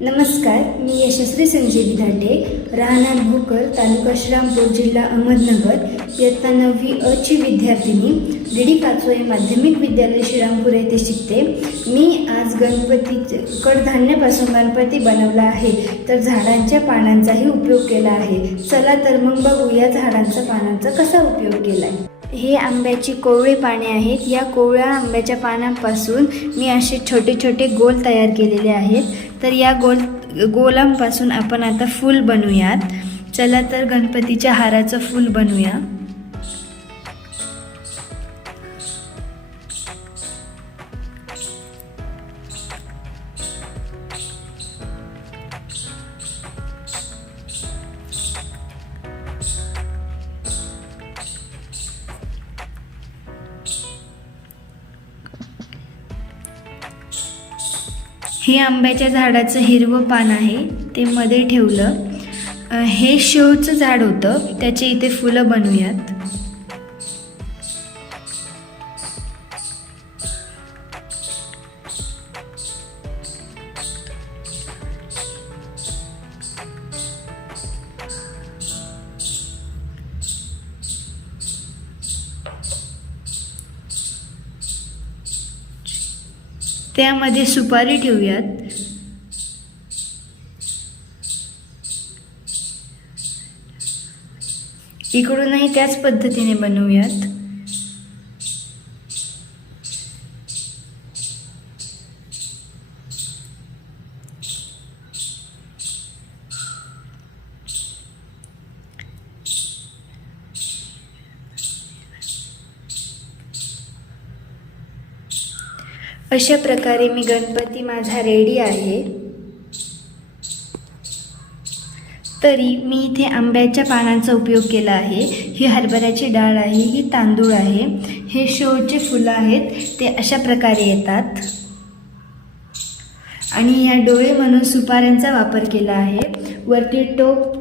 नमस्कार मी यशस्वी संजय धाटे राहणार भोकर तालुका श्रामपूर जिल्हा अहमदनगर. इयत्ता नववी अ ची विद्यार्थिनी डी डी काचोळे माध्यमिक विद्यालय श्रीरामपूर येथे शिकते. मी आज गणपती कडधान्यापासून गणपती बनवला आहे. तर झाडांच्या पानांचाही उपयोग केला आहे. चला तर मग बघू या झाडांचा पानांचा कसा उपयोग केला आहे हे आंब्याची कोवळी पाने आहेत. या कोवळ्या आंब्याच्या पानांपासून मी असे छोटे छोटे गोल तयार केलेले आहेत. तर या गोल गोलांपासून आपण आता फूल बनवूयात. चला तर गणपतीच्या हाराचं फूल बनवूया. हे आंब्याच्या झाडाचं हिरवं पान आहे ते मध्ये ठेवलं. हे शेवचं झाड होतं त्याचे इथे फुलं बनवूयात. त्यामध्ये सुपारी ठेवूयात. इकडूनही त्याच पद्धतीने बनवूयात. अशा प्रकारे मी गणपती माझा रेडी आहे. तरी मी इथे आंब्याच्या पानांचा उपयोग केला आहे. ही हरभऱ्याची डाळ आहे ही तांदूळ आहे हे शोचे फुलं आहेत ते अशा प्रकारे येतात. आणि ह्या डोळे म्हणून सुपाऱ्यांचा वापर केला आहे. वरती टोप